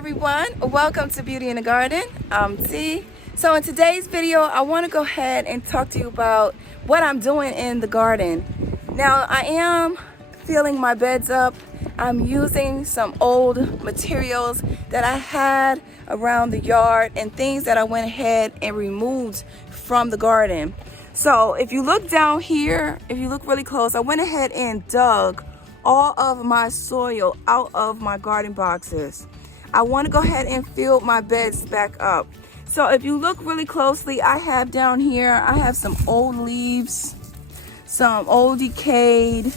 everyone, welcome to Beauty in the Garden. I'm T. So in today's video, I want to go ahead and talk to you about what I'm doing in the garden. Now, I am filling my beds up. I'm using some old materials that I had around the yard and things that I went ahead and removed from the garden. So if you look down here, if you look really close, I went ahead and dug all of my soil out of my garden boxes. I want to go ahead and fill my beds back up. So if you look really closely, I have down here, I have some old leaves, some old decayed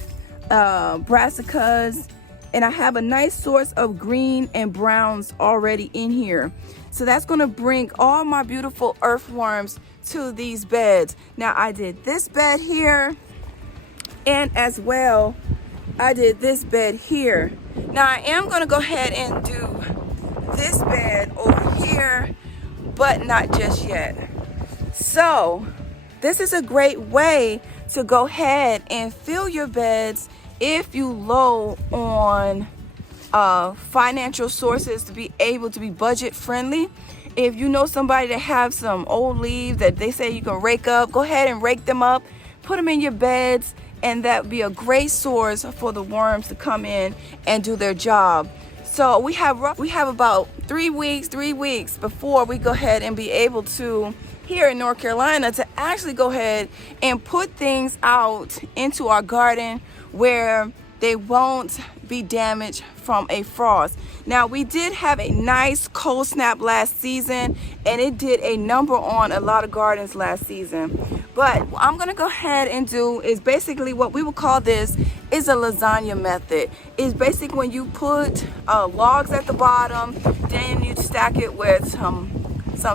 brassicas, and I have a nice source of green and browns already in here. So that's going to bring all my beautiful earthworms to these beds. Now I did this bed here, and as well I did this bed here. Now I am going to go ahead and do this bed over here, but not just yet. So this is a great way to go ahead and fill your beds if you low on financial sources to be able to be budget friendly. If you know somebody that have some old leaves that they say you can rake up, go ahead and rake them up, put them in your beds, and that would be a great source for the worms to come in and do their job. So we have about 3 weeks before we go ahead and be able to, here in North Carolina, to actually go ahead and put things out into our garden where they won't be damaged from a frost. Now we did have a nice cold snap last season, and it did a number on a lot of gardens last season. But what I'm gonna go ahead and do is basically what we would call this is a lasagna method. It's basically when you put logs at the bottom, then you stack it with some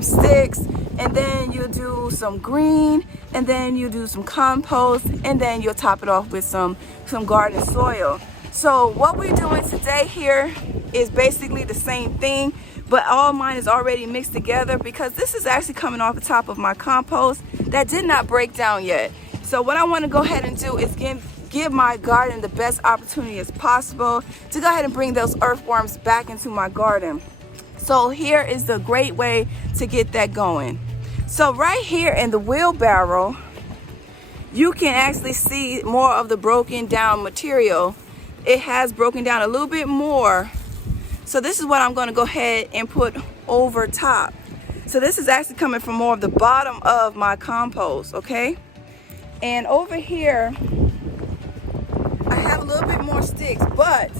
sticks, and then you do some green, and then you do some compost, and then you'll top it off with some garden soil. So what we're doing today here is basically the same thing, but all mine is already mixed together because this is actually coming off the top of my compost that did not break down yet. So what I want to go ahead and do is give my garden the best opportunity as possible to go ahead and bring those earthworms back into my garden. So here is the great way to get that going. So right here in the wheelbarrow, you can actually see more of the broken down material. It has broken down a little bit more. So this is what I'm going to go ahead and put over top. So this is actually coming from more of the bottom of my compost, okay? And over here, I have a little bit more sticks, but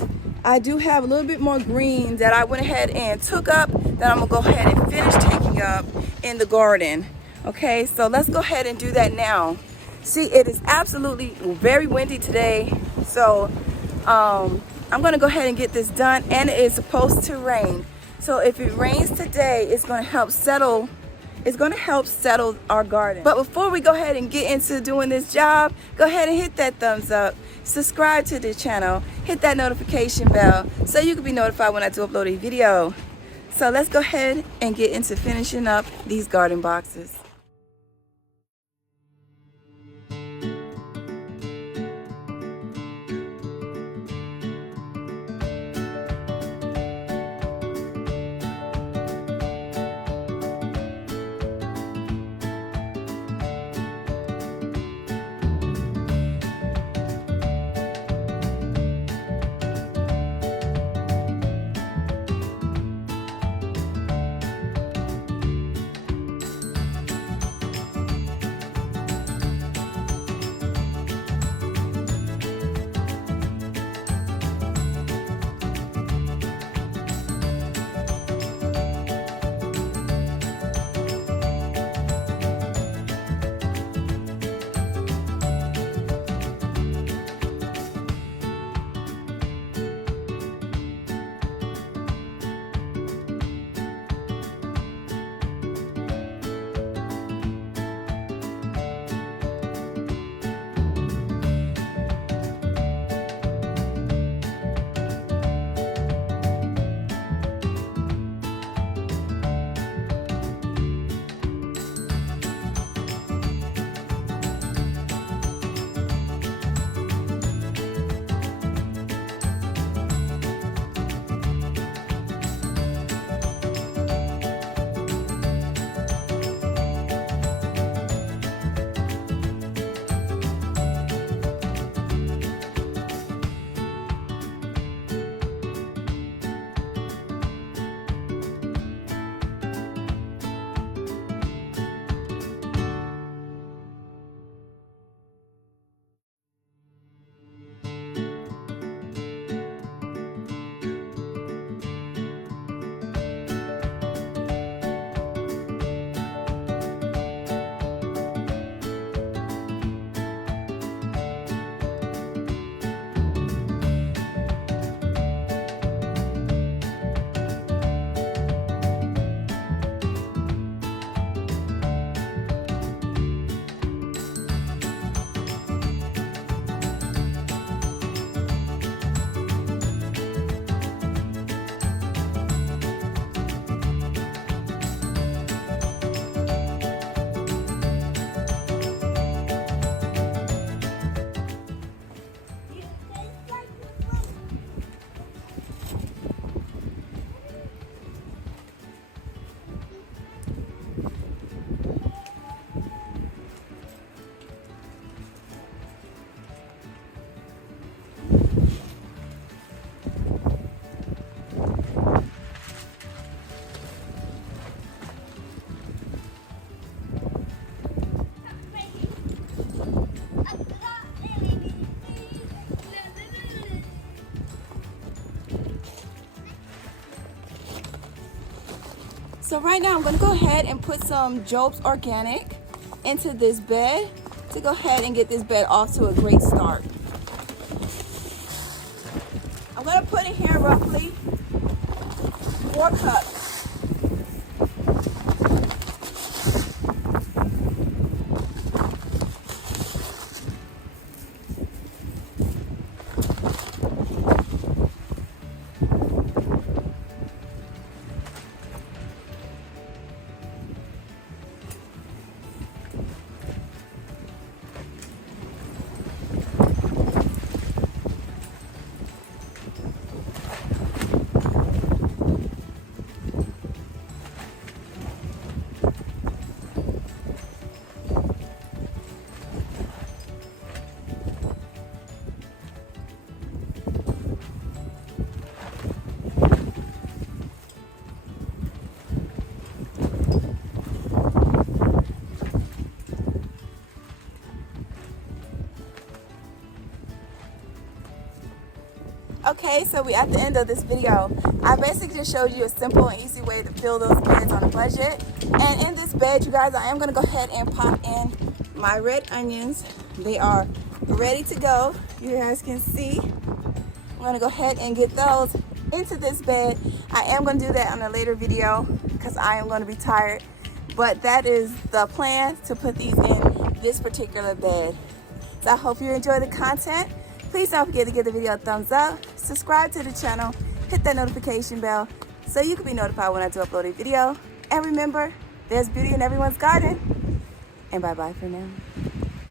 I do have a little bit more green that I went ahead and took up that I'm gonna go ahead and finish taking up in the garden. Okay, so let's go ahead and do that now. See, it is absolutely very windy today, so I'm gonna go ahead and get this done, and it is supposed to rain. So if it rains today, it's gonna help settle our garden. But before we go ahead and get into doing this job, go ahead and hit that thumbs up, subscribe to the channel, hit that notification bell so you can be notified when I do upload a video. So let's go ahead and get into finishing up these garden boxes. So right now I'm going to go ahead and put some Job's Organic into this bed to go ahead and get this bed off to a great start. I'm going to put in here roughly 4 cups. Okay, so we at the end of this video. I basically just showed you a simple and easy way to fill those beds on a budget. And in this bed, you guys, I am going to go ahead and pop in my red onions. They are ready to go. You guys can see. I'm going to go ahead and get those into this bed. I am going to do that on a later video because I am going to be tired. But that is the plan, to put these in this particular bed. So I hope you enjoy the content. Please don't forget to give the video a thumbs up, subscribe to the channel, hit that notification bell so you can be notified when I do upload a video. And remember, there's beauty in everyone's garden. And bye-bye for now.